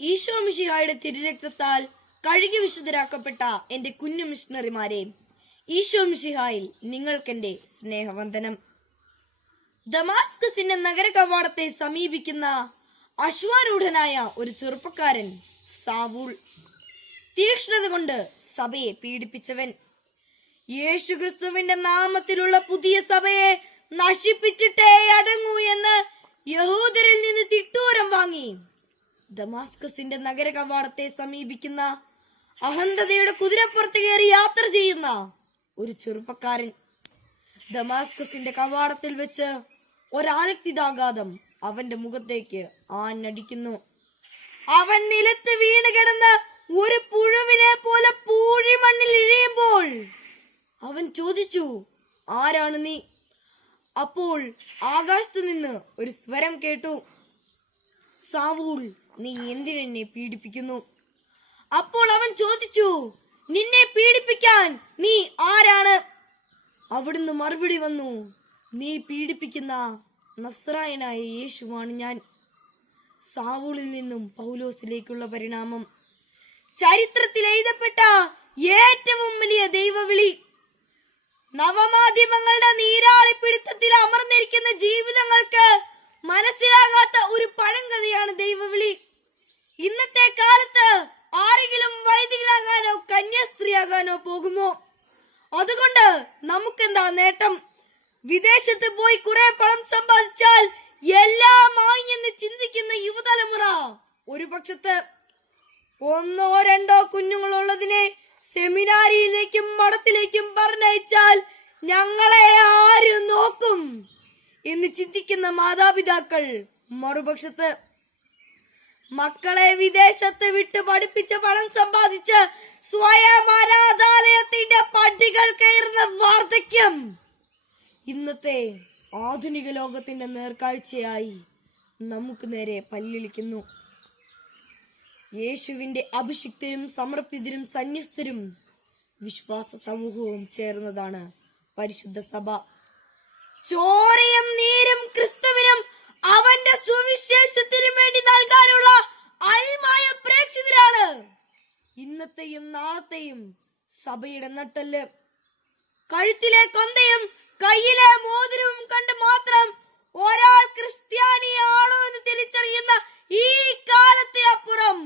ഈശോ മിശിഹായുടെ തിരുരക്തത്താൽ കഴുകി വിശുദ്ധരാക്കപ്പെട്ട എന്റെ കുഞ്ഞു മിഷണറിമാരെ ഈശോ മിഷിഹായിൽ നിങ്ങൾക്കെന്റെ സ്നേഹവന്ദനം. ദമാസ്കസിന്റെ നഗര കവാടത്തെ സമീപിക്കുന്ന അശ്വാരൂഢനായ ഒരു ചെറുപ്പക്കാരൻ സാവൂൾ. തീക്ഷ്ണത കൊണ്ട് സഭയെ പീഡിപ്പിച്ചവൻ. യേശുക്രിസ്തുവിന്റെ നാമത്തിലുള്ള പുതിയ സഭയെ നശിപ്പിച്ചിട്ടേ അടങ്ങൂ എന്ന് യഹൂദരിൽ നിന്ന് തിട്ടൂരം വാങ്ങി. ദമാസ്കസിന്റെ നഗര കവാടത്തെ സമീപിക്കുന്ന അഹന്തതയുടെ കുതിരപ്പുറത്ത് കയറി യാത്ര ചെയ്യുന്ന ഒരു ചെറുപ്പക്കാരൻ ദമാസ്കസിന്റെ കവാടത്തിൽ വെച്ച് ഒരാലക്തിതാഘാതം അവന്റെ മുഖത്തേക്ക് ആഞ്ഞടിക്കുന്നു. അവൻ നിലത്ത് വീണ് കിടന്ന് ഒരു പുഴുവിനെ പോലെ പൂഴി മണ്ണിൽ ഇഴയുമ്പോൾ അവൻ ചോദിച്ചു ആരാണ് നീ? അപ്പോൾ ആകാശത്ത് നിന്ന് ഒരു സ്വരം കേട്ടു. സാവൂൾ നീ എന്തിനെന്നെ പീഡിപ്പിക്കുന്നു? അപ്പോൾ അവൻ ചോദിച്ചു നിന്നെ പീഡിപ്പിക്കാൻ നീ ആരാണ്? അവിടുന്ന് മറുപടി വന്നു നീ പീഡിപ്പിക്കുന്ന നസ്രായനായ യേശുവാണ് ഞാൻ. സാവൂളിൽ നിന്നും പൗലോസിലേക്കുള്ള പരിണാമം. ചരിത്രത്തിൽ എഴുതപ്പെട്ട ഏറ്റവും വലിയ ദൈവവിളി. നവമാധ്യമങ്ങളുടെ നീരാളിപ്പിടുത്തത്തിൽ ഇന്നത്തെ കാലത്ത് ആരെങ്കിലും വൈദികനാകാനോ കന്യാസ്ത്രീയാകാനോ പോകുമോ? അതുകൊണ്ട് നമുക്കെന്താ നേട്ടം? വിദേശത്ത് പോയി കുറെ പണം സമ്പാദിച്ചാൽ എല്ലാം ആയിന്ന് ചിന്തിക്കുന്ന യുവതലമുറ ഒരു പക്ഷത്ത് ഒന്നോ രണ്ടോ കുഞ്ഞുങ്ങളുള്ളതിനെ സെമിനാരിയിലേക്കും മഠത്തിലേക്കും പറഞ്ഞയച്ചാൽ ഞങ്ങളെ ആര് നോക്കും എന്ന് ചിന്തിക്കുന്ന മാതാപിതാക്കൾ മറുപക്ഷത്ത് മക്കളെ വിദേശത്ത് വിട്ട് പഠിപ്പിച്ച പണം സമ്പാദിച്ച് സ്വയം ആരാധാലയത്തിന്റെ പട്ടികൾ കയറുന്ന വാർദ്ധക്യം. ഇന്നത്തെ ആധുനിക ലോകത്തിന്റെ നേർക്കാഴ്ചയായി നമുക്ക് നേരെ പല്ലിളിക്കുന്നു. യേശുവിന്റെ അഭിഷിക്തരും സമർപ്പിതരും സന്യസ്തരും വിശ്വാസ സമൂഹവും ചേർന്നതാണ് പരിശുദ്ധ സഭ. ചോരയും നീരും ക്രിസ്തുവിനും അവന്റെ സുവിശേഷത്തിന് വേണ്ടി നൽകാനുള്ള അൽമായ പ്രേക്ഷിതരാണ്. ഇന്നത്തെയും നാളത്തെയും സഭയുടെ നട്ടൽ കഴുത്തിലെ കൊന്തയും കയ്യിലെ മോതിരവും കണ്ട് മാത്രം ഒരാൾ ക്രിസ്ത്യാനിയാണോ എന്ന് തിരിച്ചറിയുന്ന ഈ കാലത്തിനപ്പുറം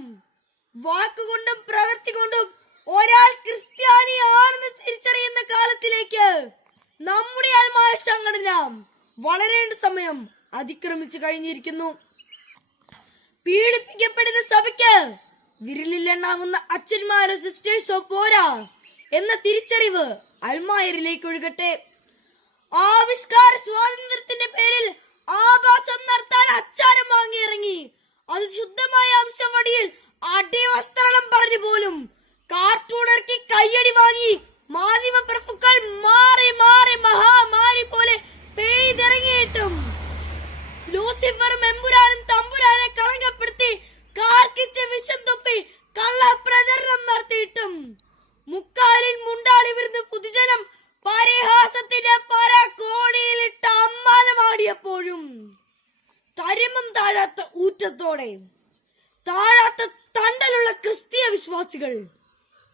വാക്കുകൊണ്ടും പ്രവൃത്തി കൊണ്ടും ഒരാൾ ക്രിസ്ത്യാനിയാണെന്ന് തിരിച്ചറിയുന്ന കാലത്തിലേക്ക് നമ്മുടെ ആത്മായ സംഘടന വളരേണ്ട സമയം അതിക്രമിച്ചു കഴിഞ്ഞിരിക്കുന്നു. പീഡിപ്പിക്കപ്പെടുന്ന സഭയ്ക്ക് വിരലിലെണ്ണാവുന്ന അച്ഛന്മാരോ സിസ്റ്റേഴ്സോ പോരാ എന്ന തിരിച്ചറിവ് അൽമായരിലേക്ക് ഒഴുകട്ടെ. ആവിഷ്കാര സ്വാതന്ത്ര്യത്തിന്റെ പേരിൽ ആഭാസം നടത്താൻ അച്ചാരം വാങ്ങിയിറങ്ങി. അത് ശുദ്ധമായ അംശവടിയിൽ അടിവസ്ത്രണം പറഞ്ഞു പോലും കാർട്ടൂണർക്ക് കയ്യടി വാങ്ങി മാധ്യമ പ്രഭുക്കൾ താഴാത്ത ഊറ്റത്തോടെ താഴാത്ത തണ്ടലുള്ള ക്രിസ്തീയ വിശ്വാസികൾ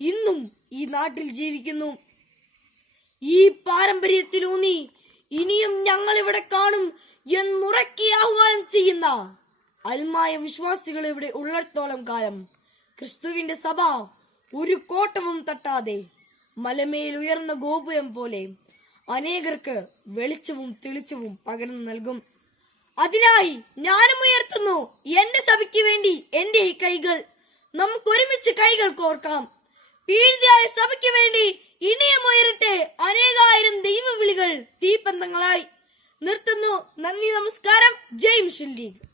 ഇന്നും ഈ നാട്ടിൽ ജീവിക്കുന്നു. ഈ പാരമ്പര്യത്തിലൂന്നി ഇനിയും ഞങ്ങൾ ഇവിടെ കാണും എന്നുറക്കി ആഹ്വാനം ചെയ്യുന്ന അൽമായ വിശ്വാസികൾ ഇവിടെ ഉള്ളിടത്തോളം കാലം. ക്രിസ്തുവിന്റെ സഭ ഒരു കോട്ടവും തട്ടാതെ മലമേൽ ഉയർന്ന ഗോപുരം പോലെ അനേകർക്ക് വെളിച്ചവും തെളിച്ചവും പകർന്നു നൽകും. അതിനായി ഞാനും ഉയർത്തുന്നു എന്റെ സഭയ്ക്ക് വേണ്ടി എന്റെ ഈ കൈകൾ. നമുക്ക് ഒരുമിച്ച് കൈകൾ കോർക്കാം. പീഡിതയായ സഭയ്ക്ക് വേണ്ടി ഇനിയും ഉയരട്ടെ അനേകായിരം ദൈവവിളികൾ തീപ്പന്തങ്ങളായി. നിർത്തുന്നു. നന്ദി നമസ്കാരം. ജയ് മിഷൻ ലീഗ്.